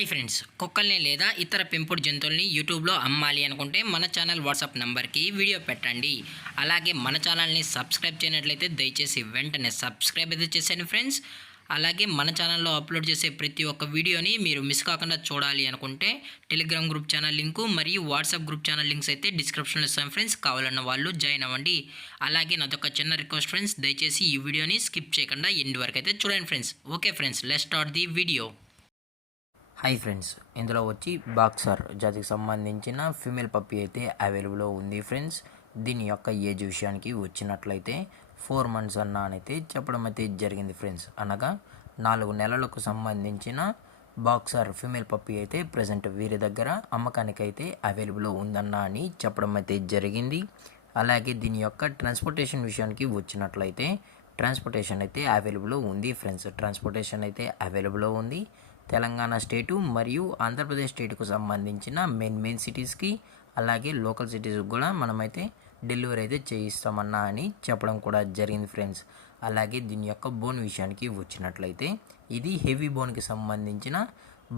Hi friends, కుక్కల్ని లేదా ఇతర పెంపుడు జంతువుల్ని యూట్యూబ్లో అమ్మాలి అనుకుంటే మన ఛానల్ వాట్సాప్ నెంబర్కి వీడియో పెట్టండి. అలాగే మన ఛానల్ని సబ్స్క్రైబ్ చేయనట్లయితే దయచేసి వెంటనే సబ్స్క్రైబ్ అయితే చేసేయండి ఫ్రెండ్స్. అలాగే మన ఛానల్లో అప్లోడ్ చేసే ప్రతి ఒక్క వీడియోని మీరు మిస్ కాకుండా చూడాలి అనుకుంటే టెలిగ్రామ్ గ్రూప్ ఛానల్ లింకు మరియు వాట్సాప్ గ్రూప్ ఛానల్ లింక్స్ అయితే డిస్క్రిప్షన్లో ఇస్తాను ఫ్రెండ్స్. కావాలన్న వాళ్ళు జాయిన్ అవ్వండి. అలాగే నాదొక చిన్న రిక్వెస్ట్ ఫ్రెండ్స్, దయచేసి ఈ వీడియోని స్కిప్ చేయకుండా ఎండ్ వరకు అయితే చూడండి friends. Okay friends, let's start the video. Hi friends, ఇందులో వచ్చి బాక్సర్ జాతికి సంబంధించిన ఫీమేల్ పప్పీ అయితే అవైలబుల్లో ఉంది ఫ్రెండ్స్. దీని యొక్క ఏజ్ విషయానికి వచ్చినట్లయితే 4 months అయితే చెప్పడం అయితే జరిగింది ఫ్రెండ్స్. అనగా 4 నెలలకు సంబంధించిన బాక్సర్ ఫీమేల్ పప్పీ అయితే ప్రజెంట్ వీరి దగ్గర అమ్మకానికి అయితే అవైలబుల్లో ఉందన్న అని చెప్పడం అయితే జరిగింది. అలాగే దీని యొక్క ట్రాన్స్పోర్టేషన్ విషయానికి వచ్చినట్లయితే ట్రాన్స్పోర్టేషన్ అయితే అవైలబుల్లో ఉంది ఫ్రెండ్స్. ట్రాన్స్పోర్టేషన్ అయితే అవైలబుల్లో ఉంది. తెలంగాణ స్టేటు మరియు ఆంధ్రప్రదేశ్ స్టేట్కు సంబంధించిన మెయిన్ సిటీస్కి అలాగే లోకల్ సిటీస్కి కూడా మనమైతే డెలివరీ అయితే చేయిస్తామన్నా అని చెప్పడం కూడా జరిగింది ఫ్రెండ్స్. అలాగే దీని యొక్క బోన్ విషయానికి వచ్చినట్లయితే ఇది హెవీ బోన్కి సంబంధించిన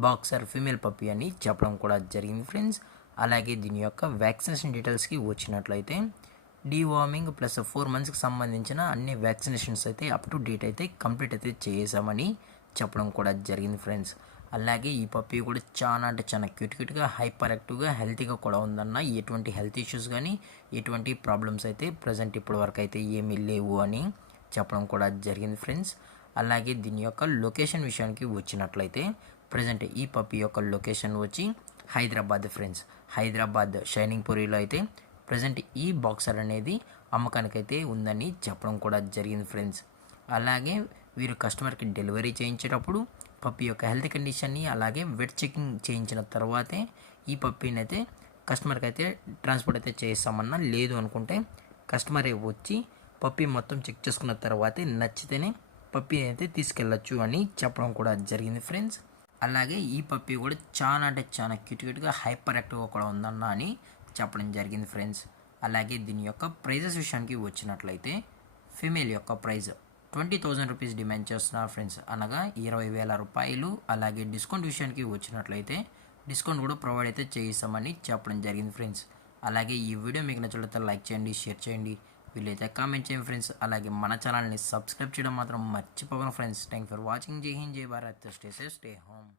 బాక్సర్ ఫీమేల్ పప్పీ అని చెప్పడం కూడా జరిగింది ఫ్రెండ్స్. అలాగే దీని యొక్క వ్యాక్సినేషన్ డీటెయిల్స్కి వచ్చినట్లయితే డీవార్మింగ్ ప్లస్ 4 monthsకి సంబంధించిన అన్ని వ్యాక్సినేషన్స్ అయితే అప్ టు డేట్ అయితే కంప్లీట్ అయితే చేసామని చెప్పడం కూడా జరిగింది ఫ్రెండ్స్. అలాగే ఈ పప్పీ కూడా చాలా అంటే చాలా క్యూట్గా హైపర్ యాక్టివ్గా హెల్తీగా కూడా ఉందన్న. ఎటువంటి హెల్త్ ఇష్యూస్ కానీ ఎటువంటి ప్రాబ్లమ్స్ అయితే ప్రజెంట్ ఇప్పటి వరకు అయితే ఏమీ లేవు అని చెప్పడం కూడా జరిగింది ఫ్రెండ్స్. అలాగే దీని యొక్క లొకేషన్ విషయానికి వచ్చినట్లయితే ప్రజెంట్ ఈ పప్పీ యొక్క లొకేషన్ వచ్చి హైదరాబాద్ ఫ్రెండ్స్. హైదరాబాద్ షైనింగ్ పూరిలో అయితే ప్రజెంట్ ఈ బాక్సర్ అనేది అమ్మకానికైతే ఉందని చెప్పడం కూడా జరిగింది ఫ్రెండ్స్. అలాగే వీరు కస్టమర్కి డెలివరీ చేయించేటప్పుడు పప్పీ యొక్క హెల్త్ కండిషన్ని అలాగే వెట్ చెకింగ్ చేయించిన తర్వాతే ఈ పప్పీని అయితే కస్టమర్కి అయితే ట్రాన్స్పోర్ట్ అయితే చేస్తామన్నా. లేదు అనుకుంటే కస్టమరే వచ్చి పప్పీ మొత్తం చెక్ చేసుకున్న తర్వాతే నచ్చితేనే పప్పీని అయితే తీసుకెళ్ళచ్చు అని చెప్పడం కూడా జరిగింది ఫ్రెండ్స్. అలాగే ఈ పప్పీ కూడా చాలా అంటే చాలా క్యూట్గా హైపర్ యాక్టివ్గా కూడా ఉందన్న అని చెప్పడం జరిగింది ఫ్రెండ్స్. అలాగే దీని యొక్క ప్రైజెస్ విషయానికి వచ్చినట్లయితే ఫీమేల్ యొక్క ప్రైజ్ 20,000 రూపీస్ డిమాండ్ చేస్తున్నారు ఫ్రెండ్స్. అనగా 20,000 రూపాయలు. అలాగే డిస్కౌంట్ విషయానికి వచ్చినట్లయితే డిస్కౌంట్ కూడా ప్రొవైడ్ అయితే చేయిస్తామని చెప్పడం జరిగింది ఫ్రెండ్స్. అలాగే ఈ వీడియో మీకు నచ్చినట్లయితే లైక్ చేయండి, షేర్ చేయండి, వీలైతే కామెంట్ చేయండి ఫ్రెండ్స్. అలాగే మన ఛానల్ని సబ్స్క్రైబ్ చేయడం మాత్రం మర్చిపోకండి ఫ్రెండ్స్. Thank for watching. జై హింద్, జై Bharat. Stay safe, stay home.